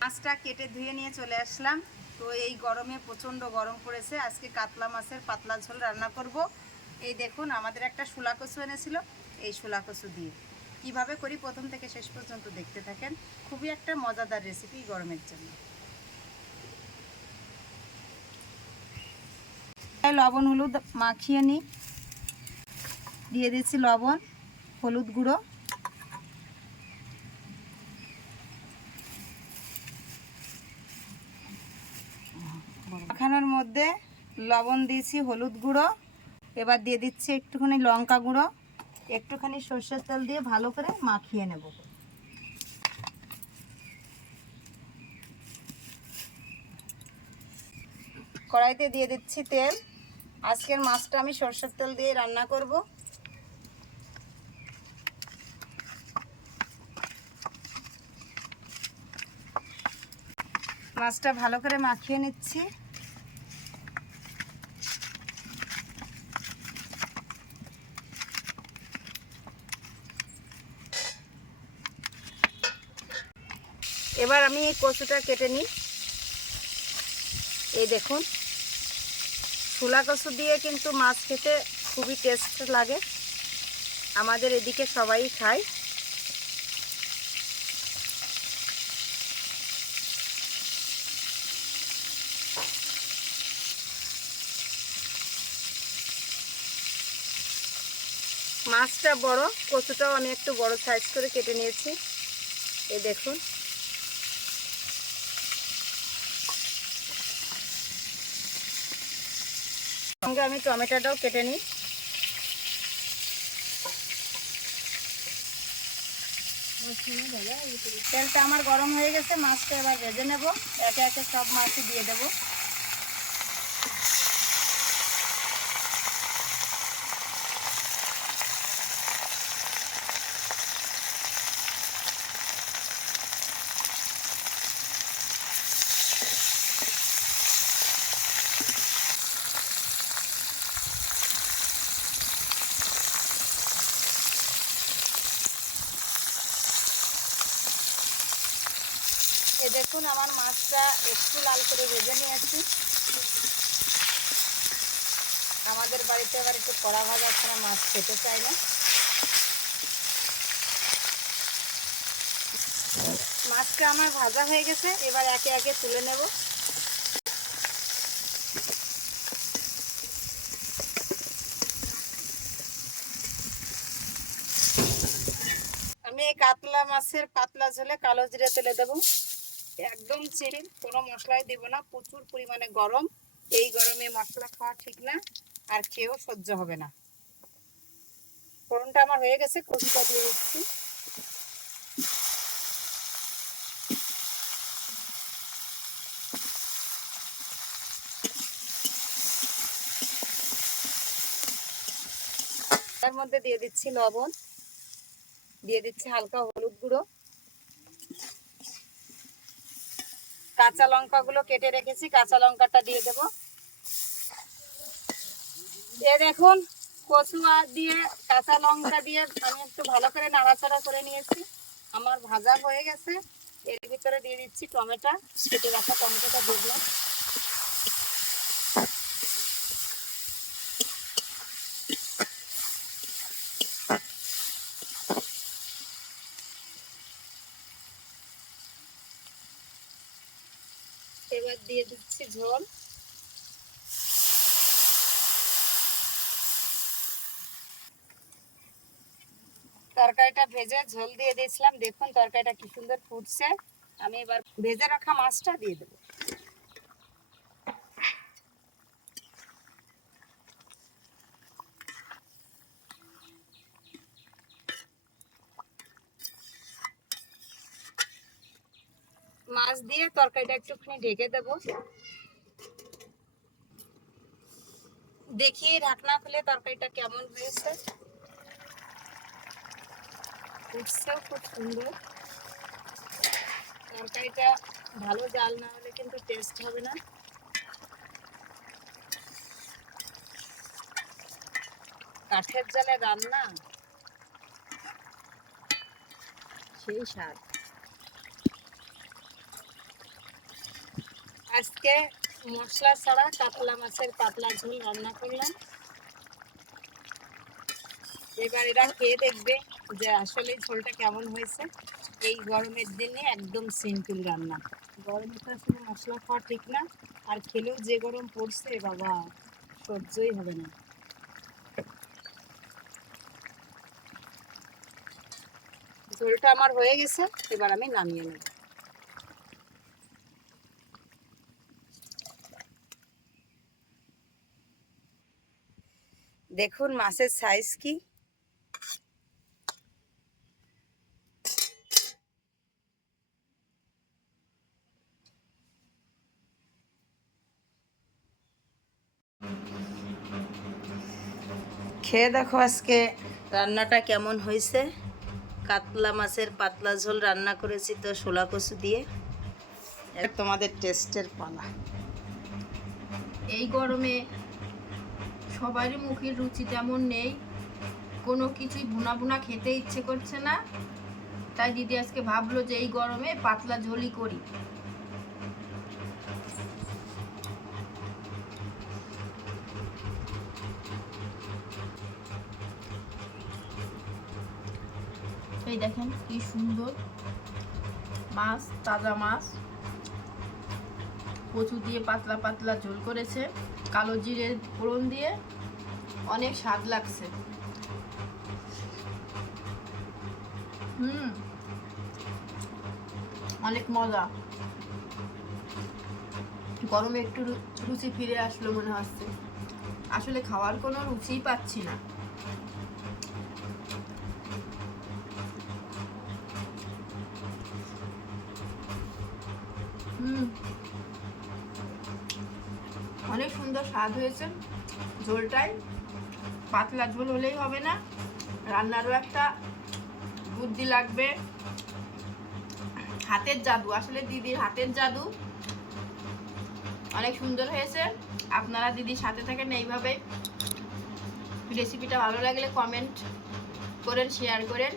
মাছটা কেটে ধুয়ে নিয়ে চলে আসলাম। তো এই গরমে প্রচণ্ড গরম পড়েছে, আজকে কাতলা মাছের পাতলা ঝোল রান্না করব। এই দেখুন আমাদের একটা শোলা কচু এনেছিল, এই শোলা কচু দিয়ে কিভাবে করি প্রথম থেকে শেষ পর্যন্ত দেখতে থাকেন। খুবই একটা মজাদার রেসিপি গরমের জন্য। লবণ হলুদ মাখিয়ে নিই, দিয়ে দিচ্ছি লবণ হলুদ গুঁড়ো, মাখানোর মধ্যে লবণ দিয়েছি, হলুদ গুঁড়ো, এবার দিয়ে দিচ্ছি একটুখানি লঙ্কা গুঁড়ো, একটুখানি সর্ষের তেল দিয়ে ভালো করে মাখিয়ে নেব। কড়াইতে দিয়ে দিচ্ছি তেল। আজকের মাছটা আমি সর্ষের তেল দিয়ে রান্না করব। মাছটা ভালো করে মাখিয়ে নিচ্ছি। এবার আমি এই কচুটা কেটে নিই। এই দেখুন, শোলা কচু দিয়ে কিন্তু মাছ খেতে খুবই টেস্ট লাগে, আমাদের এদিকে সবাই খায়। মাছটা বড়, কচুটাও আমি একটু বড় সাইজ করে কেটে নিয়েছি। এই দেখুন, সঙ্গে আমি টমেটোটাও কেটে নিই। তেলটা আমার গরম হয়ে গেছে, মাছটা এবার ভেজে নেব। একে একে সব মাছই দিয়ে দেবো। এই দেখুন, আমার মাছটা একটু লাল করে ভেজে নিয়েছি। আমাদের বাড়িতে আবার একটু কড়া ভাজা ছাড়া মাছ খেতে চায় না। মাছটা আমার ভাজা হয়ে গেছে, এবার একে একে তুলে নেব। আমি এই কাতলা মাছের পাতলা ঝোলে কালো জিরে তেলে দেবো। একদম চিনি, কোনো মশলাই দেবো না। প্রচুর পরিমাণে গরম, এই গরমে মশলা খাওয়া ঠিক না, আর খেয়েও সহ্য হবে না। ফোড়নটা আমার হয়ে গেছে, কচুটা দিয়ে দিচ্ছি। তার মধ্যে দিয়ে দিচ্ছি লবণ, দিয়ে দিচ্ছি হালকা হলুদ গুঁড়ো, কাঁচা লঙ্কাগুলো কেটে রেখেছি, কাঁচা লঙ্কাটা দিয়ে দেব। এ দেখুন, কচু আর দিয়ে কাঁচা লঙ্কা দিয়ে আমি একটু ভালো করে নাড়াচাড়া করে নিয়েছি। আমার ভাজা হয়ে গেছে। এর ভিতরে দিয়ে দিচ্ছি টমেটো, কেটে রাখা টমেটোটা দিয়ে দিলাম। এবার দিয়ে দিচ্ছি ঝোল। তরকারিটা ভেজে ঝোল দিয়ে দিয়েছিলাম, দেখুন তরকারিটা কি সুন্দর ফুটছে। আমি এবার ভেজে রাখা মাছটা দিয়ে দেবো। মাছ দিয়ে তরকারিটা একটুখানি ঢেকে দেবো। দেখি ঢাকনা খুলে তরকারিটা কেমন হয়েছে। ফুটছেও খুব সুন্দর। তরকারিটা ভালো জাল না হলে কিন্তু টেস্ট হবে না। কাঠের জালে রান্না, সেই স্বাদ। আজকে মশলা ছাড়া কাতলা মাছের পাতলা ঝোল রান্না করলাম। এবার এরা খেয়ে দেখবে যে আসলে ঝোলটা কেমন হয়েছে। এই গরমের দিনে একদম সিম্পল রান্না। গরমে তো আসলে মশলা খাওয়া ঠিক না, আর খেলেও যে গরম পড়ছে বাবা, সহ্যই হবে না। ঝোলটা আমার হয়ে গেছে, এবার আমি নামিয়ে নেব। দেখুন মাছের সাইজ কি। খেয়ে দেখো আজকে রান্নাটা কেমন হয়েছে। কাতলা মাছের পাতলা ঝোল রান্না করেছি তো শোলা কচু দিয়ে। এটা তোমাদের টেস্টের পালা। এই গরমে সবারই মুখের রুচি তেমন নেই, কোনো কিছুই ভুনা ভুনা খেতে ইচ্ছে করছে না। তাই দিদি আজকে ভাবলো যে এই গরমে পাতলা ঝোলই করি। এই দেখেন কি সুন্দর মাছ, তাজা মাছ, কচু দিয়ে পাতলা পাতলা ঝোল করেছে, কালো জিরের ফোড়ন দিয়ে, অনেক স্বাদ লাগছে। অনেক মজা। গরমে একটু রুচি ফিরে আসলো মনে হচ্ছে। আসলে খাওয়ার কোনো রুচিই পাচ্ছি না। অনেক সুন্দর স্বাদ হয়েছে ঝোলটাই। পাতলা ঝোল হলেই হবে না, রান্নারও একটা বুদ্ধি লাগবে, হাতের জাদু। আসলে দিদির হাতের জাদু। অনেক সুন্দর হয়েছে। আপনারা দিদির সাথে থাকেন এইভাবে। রেসিপিটা ভালো লাগলে কমেন্ট করেন, শেয়ার করেন।